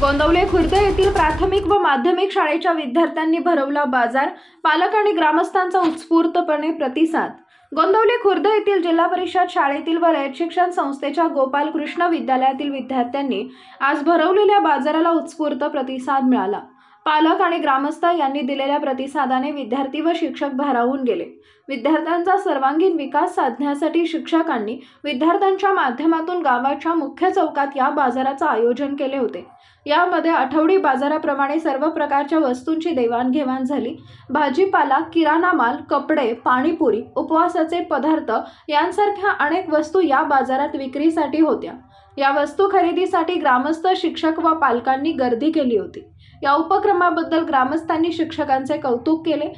गोंदवले खुर्द येथील प्राथमिक व माध्यमिक शाळेच्या विद्यार्थ्यांनी भरवला बाजार। पालक आणि ग्रामस्थांचा उत्स्फूर्तपणे प्रतिसाद। गोंदवले खुर्द येथील जिल्हा परिषद शाळेतील व रयत शिक्षण संस्थेच्या गोपाल कृष्ण विद्यालयातील विद्यार्थ्यांनी आज भरवलेल्या बाजाराला उत्स्फूर्त प्रतिसाद मिळाला। पालक आणि ग्रामस्थ यांनी दिलेल्या प्रतिसादाने विद्यार्थी व शिक्षक भारावून गेले। विद्यार्थ्यांचा सर्वांगीण विकास साधण्यासाठी शिक्षकांनी विद्यार्थ्यांच्या माध्यमातून गावाच्या मुख्य चौकात या बाजाराचे आयोजन केले होते। यामध्ये आठवडी बाजाराप्रमाणे सर्व प्रकारच्या वस्तूंची देवाणघेवाण झाली। भाजीपाला, किराणा माल, कपडे, पाणीपुरी, उपवासाचे पदार्थ यांसारख्या अनेक वस्तू या बाजारात विक्रीसाठी होत्या। या वस्तू खरेदीसाठी ग्रामस्थ, शिक्षक व पालकांनी गर्दी केली होती। या उपक्रमाबद्दल ग्रामस्थांनी शिक्षकांचे कौतुक केले।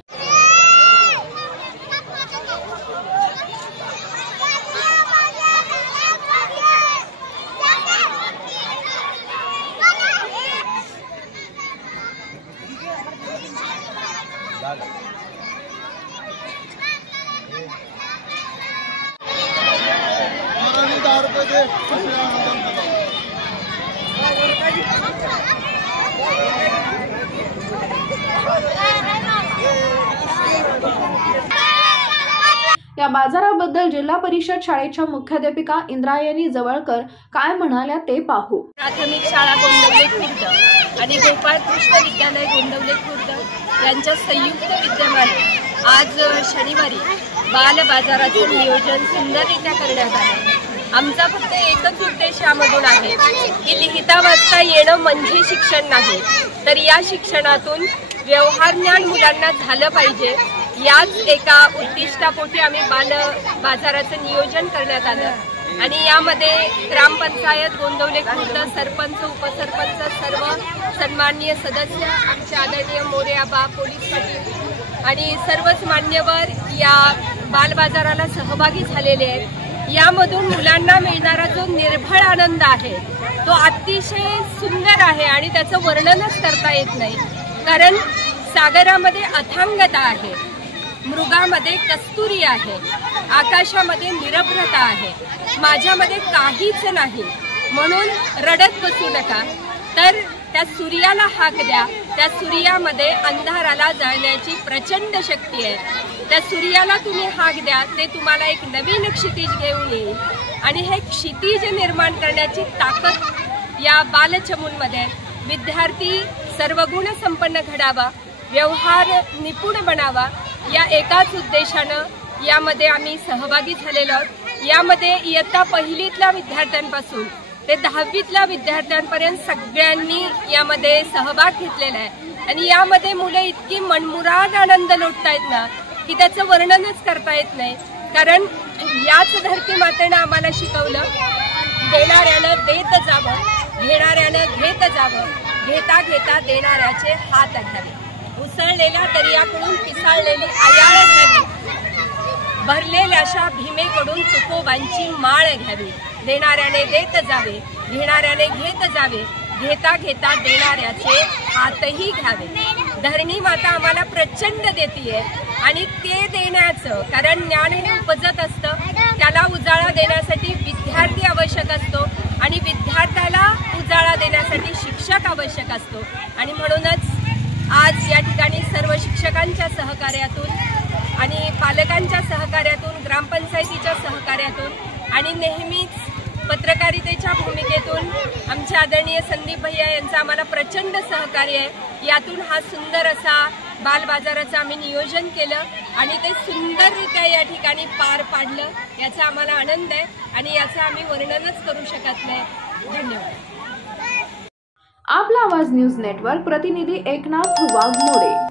या बाजाराबद्दल जिल्हा परिषद शाळेच्या मुख्याध्यापिका इंद्रायणी जवळकर काय म्हणाल्या ते पाहू। प्राथमिक शाळा गोंदवले खुर्द आणि गोपाळ कृष्ण विद्यालय गोंदवले खुर्द यांच्या संयुक्त विद्यमाने आज शनिवारी बाल बाजाराचे नियोजन सुंदररित्या करण्यात आले। आमचा फक्त एकच उद्देश यामधून आहे की लिहिता वाचता येणं म्हणजे शिक्षण नाही, तर या शिक्षणातून व्यवहार ज्ञान मुलांना झालं पाहिजे। याच एका उद्दिष्टापोटी आम्ही बाल बाजाराचं नियोजन करण्यात आलं आणि यामध्ये ग्रामपंचायत गोंदवले खुर्द, सरपंच, उपसरपंच, सर्व सन्माननीय सदस्य, आमचे आदरणीय मोरे आबा, पोलीस पाटील आणि सर्वच मान्यवर या बाल बाजाराला सहभागी झालेले आहेत। यामधून मुलांना मिळणारा जो निर्भळ आनंद आहे तो अतिशय सुंदर आहे आणि त्याचं वर्णनच करता येत नाही। कारण सागरामध्ये अथांगता आहे, मृगामध्ये कस्तुरी आहे, आकाशामध्ये निरभ्रता आहे, माझ्यामध्ये काहीच नाही, म्हणून रडत बसू नका, तर त्या सूर्याला हाक द्या। त्या सूर्यामध्ये अंधाराला जाळण्याची प्रचंड शक्ती आहे। त्या सूर्याला तुम्ही हाक द्या, ते तुम्हाला एक नवीन क्षितिज घेऊन येईल आणि हे क्षितिज निर्माण करण्याची ताकद या बालचमूंमध्ये। विद्यार्थी सर्वगुण संपन्न घडावा, व्यवहार निपुण बनावा, या एकाच उद्देशानं यामध्ये आम्ही सहभागी झालेलो आहोत। यामध्ये इयत्ता पहिलीतल्या विद्यार्थ्यांपासून ते 10वीतल्या विद्यार्थ्यांपर्यंत सगळ्यांनी यामध्ये सहभाग घेतलेला आहे आणि यामध्ये मुले इतकी मनमुराद आनंद लुटतायत ना की त्याचं वर्णनच करता येत नाही। कारण याच धरती मातेनं आम्हाला शिकवलं, देणाऱ्यानं देत जावं, घेणाऱ्यानं घेत जावं, घेता घेता देणाऱ्याचे हात घ्यावे, उसळलेल्या दर्याकडून पिसाळलेली आयाळ घ्यावी, भरलेल्याशा भीमेकडून तुकोबांची माळ घ्यावी, देणाऱ्याने देत जावे, घेणाऱ्याने घेत जावे, घेता घेता देणाऱ्याचे हातही घ्यावे। धरणी माता आम्हाला प्रचंड देतीये आणि ते देण्याचं, कारण ज्ञान हे उपजत असतं, त्याला उजाळा देण्यासाठी विद्यार्थी आवश्यक असतो आणि विद्यार्थ्याला उजाळा देण्यासाठी शिक्षक आवश्यक असतो आणि म्हणूनच आज या ठिकाणी सर्व शिक्षकांच्या सहकार्यातून आणि पालकांच्या सहकार्यातून, ग्रामपंचायतीच्या सहकार्यातून आणि नेहमीच पत्रकारितेच्या भूमिकेतून आमचे आदरणीय संदीप भैया यांचं आम्हाला प्रचंड सहकार्य आहे। यातून हा सुंदर असा बाल बाजाराचं आम्ही नियोजन केलं आणि ते सुंदररित्या या ठिकाणी पार पाडलं, याचा आम्हाला आनंद आहे आणि याचं आम्ही वर्णनच करू शकत नाही। धन्यवाद। आपला आवाज न्यूज नेटवर्क प्रतिनिधी एकनाथ वाघमोडे।